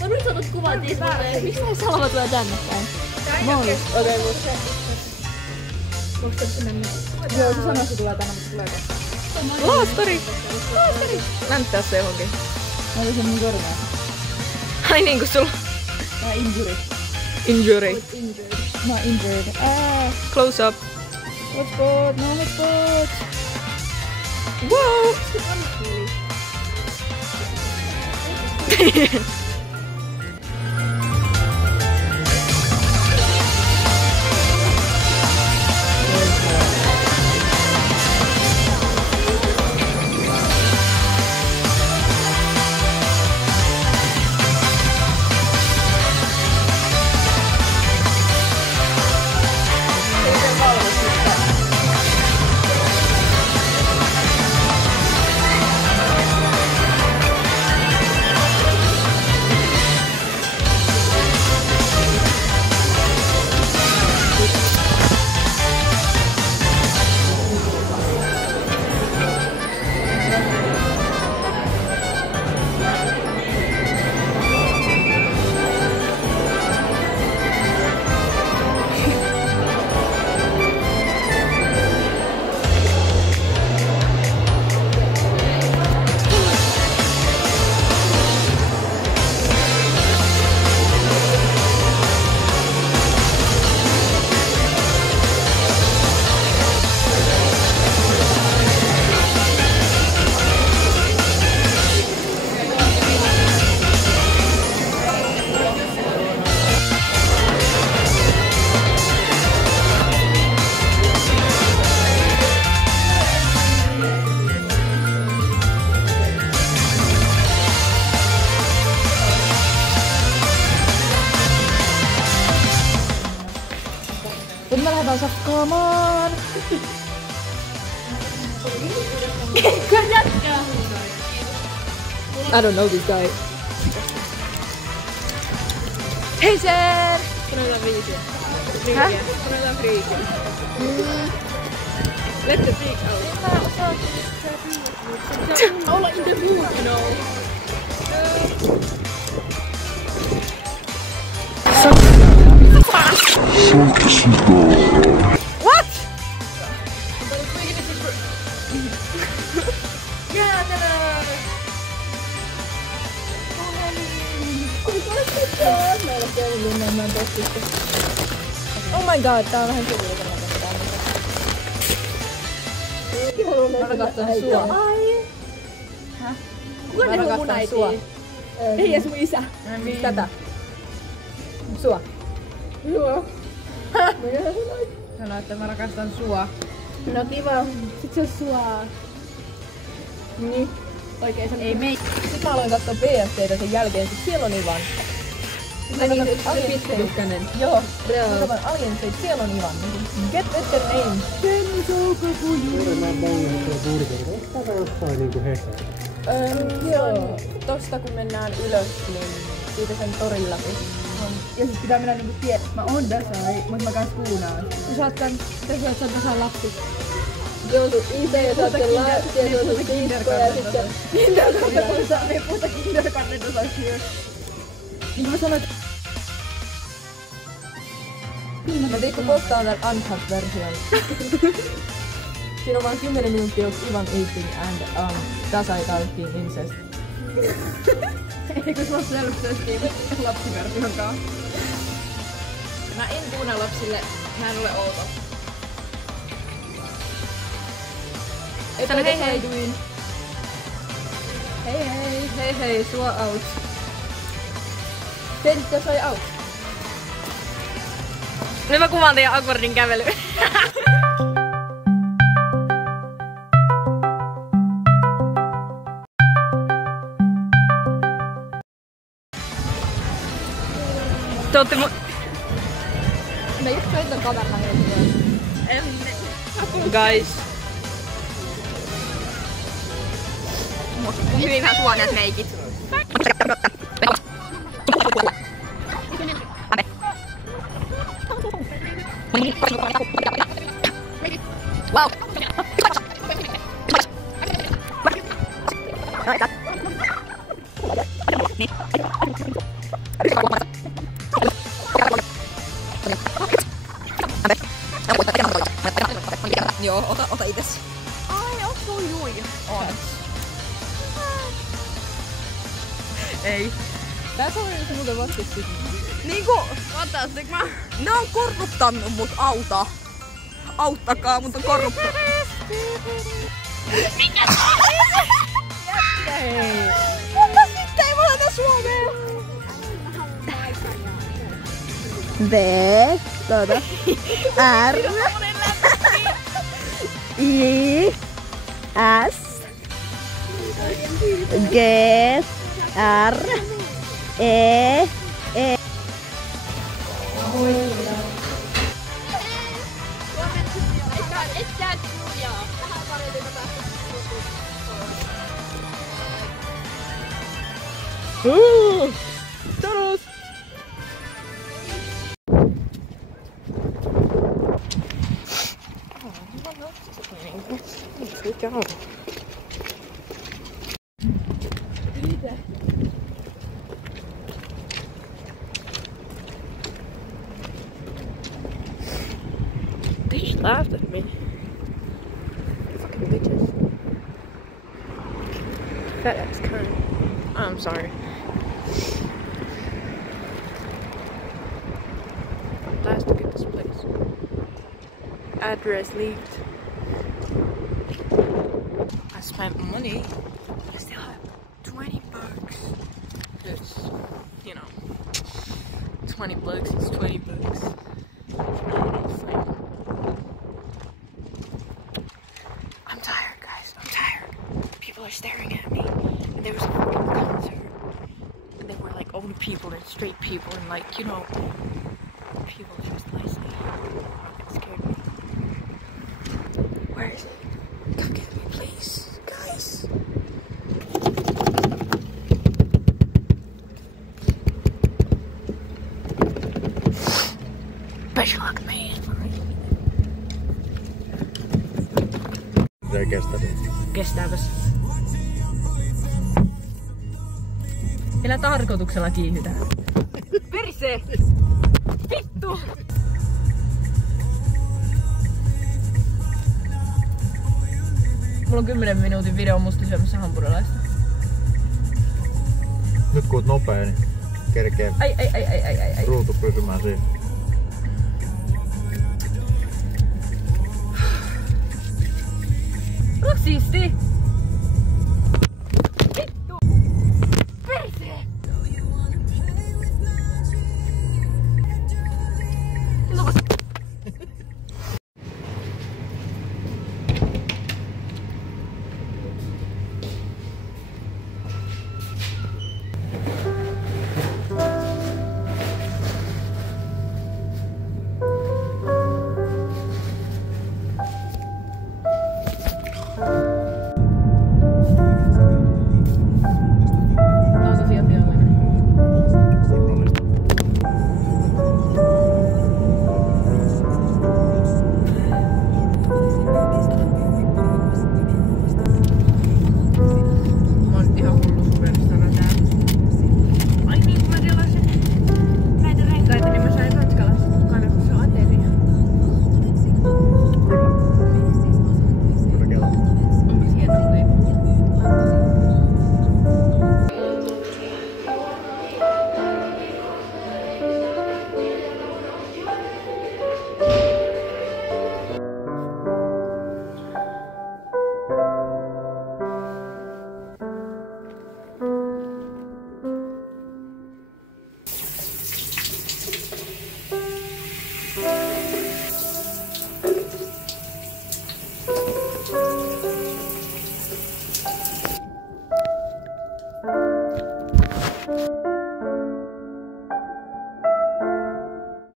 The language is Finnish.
Mä nyt sanot kuvat Ismalle. Miksi näin Salma tulee tänne päin? Molly. Okei, mutta Onko tässä mennä? joo, se sanoi, se tulee tänne, mutta tulee tänne. Loostori! Loostori! Näyttää se johonkin. Mä otin sen mun korvaan. Ai niinku sulla. Mä injury. Injury. Mä injured. Close up. Hotspot, no hotspot. Wow! Nyt me lähdetään sakkaamaan. I don't know this guy. Hei Ser! Sanotaan friisiä. Häh? Sanotaan friisiä. Let the freak out. Mä osaan Olla in the mood, you know. What? Oh my god, tää on vähän sivuilla. Mä rakastan sua. Häh? Kuka ne on mun äiti? Ei edes mun isä. Tätä. Sua. Joo. Sano, että mä rakastan sua. No kiva. Sit se on sua. Niin. Oikein se Ei mei. Sitten mä aloin katsoa BFT:tä sen jälkeen, sit siellä on Ivan. Ai niin, se pitkänen. Joo. Joo. Mä katson Alien State, siellä on Ivan. Get better name. Mä oon bangannut tuo burgerit. Onko tää jostain niinku Hesarista? Joo. Tosta kun mennään ylös, niin siitä sen torin läpi. Ja sit pitää mennä niinku tie. Mä oon Dasai, mut mä kans kuunaan. Sä saat tän, tässä oot tasan lapsi. Joo, sun isä ja sä oot sen lapsi ja sä oot sun sisko ja sit se... Kindergarten-osa, me ei puhuta kindergarten-osasta here. Niin kuin mä sanoin, mä Veikko postaan tän Uncut-version. Siinä on vaan 10 minuuttia of Ivan eating and Dasai talking incest. Eikö sulla selvästi lapsiversion kanssa? Mä en puuna lapsille, mä en ole outo. Sano hei hei. Hei hei, hei hei, sua out. Teetitkö soi out? Nyt mä kuvaan teidän Awkwardin kävely. Te ootte Mä just söin ton kameran Guys. Hyvin vähän suoneet meikit. Wow. Joo, ota ites. Ai, onks sulla juija? On. Ei. Tässä on se muuten vastikki. Niinku, ottaatteko mä? Ne on korruptannut mut, auta. Auttakaa, mut on korruptannut. Mikä Ei. Mutta sitten ei valita Suomea. V. R. I. S. G. R. E. E. Toros! Mikä on? They just laughed at me. Fucking bitches. FedEx current. I'm sorry. Last look at this place. Address leaked. I spent money. I still have 20 bucks. It's, you know, 20 bucks is 20 bucks. It's like, I'm tired, guys. I'm tired. People are staring at me. And there was a fucking concert. And there were like older people and straight people and like, you know, people dressed nicely. It scared me. Where is it? Come get me, please, guys. Special luck, man. Se ei kestä. Kestääpäs. Älä tarkoituksella kiihytä. Perse! Vittu! Mulla on 10 minuutin video musta syömässä hampurilaista. Nyt kun oot nopea, niin kerkee Ai. ruutu pysymään siinä. Onko siisti?